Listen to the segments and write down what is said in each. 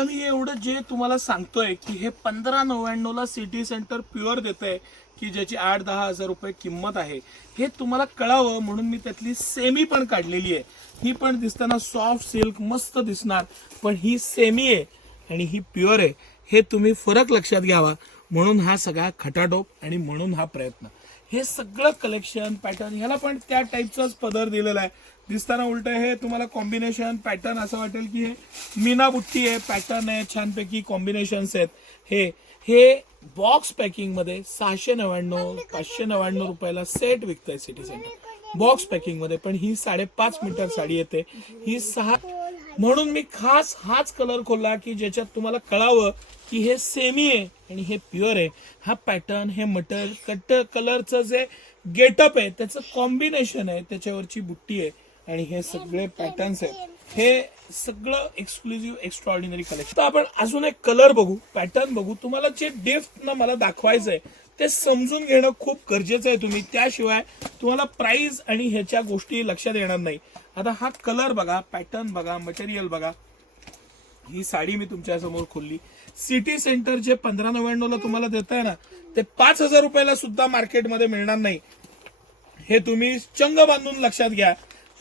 आता मी एवढं जे तुम्हाला सांगतोय की हे 1599 ला सिटी सेंटर प्युअर देतंय की ज्याची 8-10 हजार रुपये किंमत आहे, हे तुम्हाला कळावं म्हणून मी त्यातली सेमी पण काढलेली आहे. ही पण दिसताना सॉफ्ट सिल्क मस्त दिसणार, पण ही सेमी आहे आणि ही प्युअर आहे. हे तुम्ही फरक लक्षात घ्यावा म्हणून हा सगळा खटाटोप आणि म्हणून हा प्रयत्न. हे सगळं कलेक्शन पॅटर्न ह्याला पण त्या टाईपचाच पदर दिलेला आहे. दिसताना उलट हे तुम्हाला कॉम्बिनेशन पॅटर्न असं वाटेल की हे मीना बुट्टी आहे, पॅटर्न आहे, छानपैकी कॉम्बिनेशन्स आहेत. हे हे बॉक्स पॅकिंग मध्ये 699-599 रुपयाला सेट विकतंय सिटी सेंटर बॉक्स पॅकिंग मध्ये. पण ही 5.5 मीटर साडी येते, ही 6. म्हणून मी खास हाच कलर खोलला की ज्याच्यात तुम्हाला कळावं की हे सेमी आहे आणि हे प्युअर आहे. हा पॅटर्न, हे मटेरियल, कट कलरचं जे गेटअप आहे त्याचं कॉम्बिनेशन आहे, त्याच्यावरची बुट्टी आहे आणि हे सगळे पॅटर्न्स आहेत. हे सगळं एक्सक्लुझिव्ह एक्स्ट्राऑर्डिनरी कलेक्शन. तर आपण अजून एक कलर बघू, पॅटर्न बघू. तुम्हाला जे डेप्थ ना मला दाखवायचंय ते समजून घेणं खूप गरजेचं आहे तुम्ही, त्याशिवाय तुम्हाला प्राइस आणि ह्याच्या गोष्टी लक्षात येणार नाही. आता हा कलर बघा, पॅटर्न बघा, मटेरियल बघा. ही साडी मी तुमच्या समोर खोलली. सिटी सेंटर जे 1599 ला तुम्हाला देत आहे ना, ते 5000 रुपयाला सुद्धा मार्केटमध्ये मिळणार नाही. हे तुम्ही चंग बांधून लक्षात घ्या.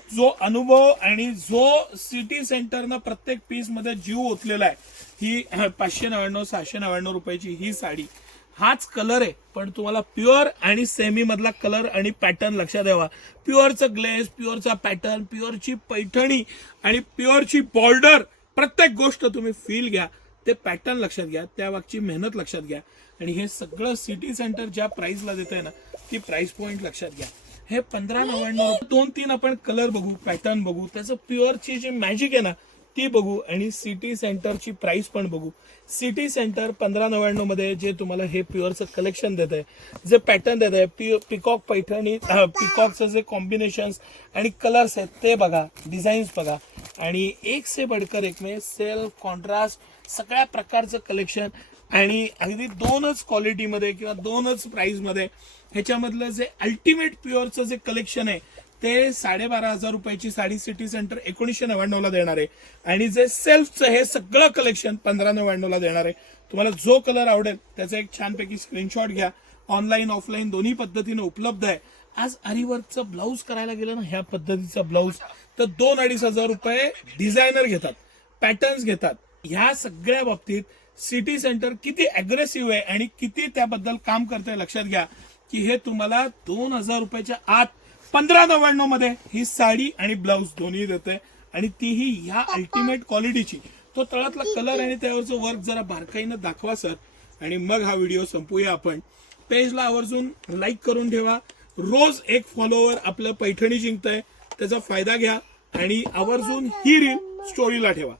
जो अनुभव आणि जो सिटी सेंटरनं प्रत्येक पीस मध्ये जीव ओतलेला आहे, ही 599-699 रुपयाची ही साडी, हाच कलर आहे. पण तुम्हाला प्युअर आणि सेमी मधला कलर आणि पॅटर्न लक्षात द्यावा. प्युअरचं ग्लेस, प्युअरचा पॅटर्न, प्युअरची पैठणी आणि प्युअरची बॉर्डर, प्रत्येक गोष्ट तुम्ही फील घ्या, ते पॅटर्न लक्षात घ्या, त्या मागची मेहनत लक्षात घ्या. आणि हे सगळं सिटी सेंटर ज्या प्राइसला देत आहे ना, ती प्राइस पॉइंट लक्षात घ्या. हे 1599. 2-3 आपण कलर बघू, पॅटर्न बघू, त्याचं प्युअरची जी मॅजिक आहे ना ती बघू आणि सिटी सेंटरची प्राइस पण बघू. सिटी सेंटर 1599 मध्ये जे तुम्हाला हे प्युअरचं कलेक्शन देत आहे, जे पॅटर्न देत आहे, पिकॉक पैठणी, पिकॉकचं जे कॉम्बिनेशन्स आणि कलर्स आहेत ते बघा, डिझाईन्स बघा. आणि एक से बडकर एक में सेल्फ कॉन्ट्रास्ट सगळ्या प्रकारचं कलेक्शन आणि अगदी 2च क्वालिटीमध्ये किंवा 2च प्राइसमध्ये. ह्याच्यामधलं जे अल्टिमेट प्युअरचं जे कलेक्शन आहे ते 12,500 रुपयाची साडी सिटी सेंटर 1999 ला देणार आहे. आणि जे सेल्फचं हे सगळं कलेक्शन 1599 ला देणार आहे. तुम्हाला जो कलर आवडेल त्याचा एक छानपैकी स्क्रीनशॉट घ्या. ऑनलाईन ऑफलाईन दोन्ही पद्धतीने उपलब्ध आहे. आज आरीवर्कचं ब्लाऊज करायला गेलं ना, ह्या पद्धतीचा ब्लाऊज, तर 2-2.5 हजार रुपये डिझायनर घेतात, पॅटर्न्स घेतात. ह्या सगळ्या बाबतीत सिटी सेंटर किती अग्रेसिव्ह आहे आणि किती त्याबद्दल काम करतंय लक्षात घ्या की हे तुम्हाला 2000 रुपयाच्या आत 1599 मध्ये ही साडी आणि ब्लाऊज दोन्ही देते आणि तीही ह्या अल्टिमेट क्वालिटीची. तो तळातला कलर आणि त्यावरचं वर्क जरा बारकाईनं दाखवा सर, आणि मग हा व्हिडिओ संपूया आपण. पेजला आवर्जून लाईक करून ठेवा. रोज एक फॉलोवर आपलं पैठणी जिंकतंय, त्याचा फायदा घ्या आणि आवर्जून ही रील स्टोरीला ठेवा.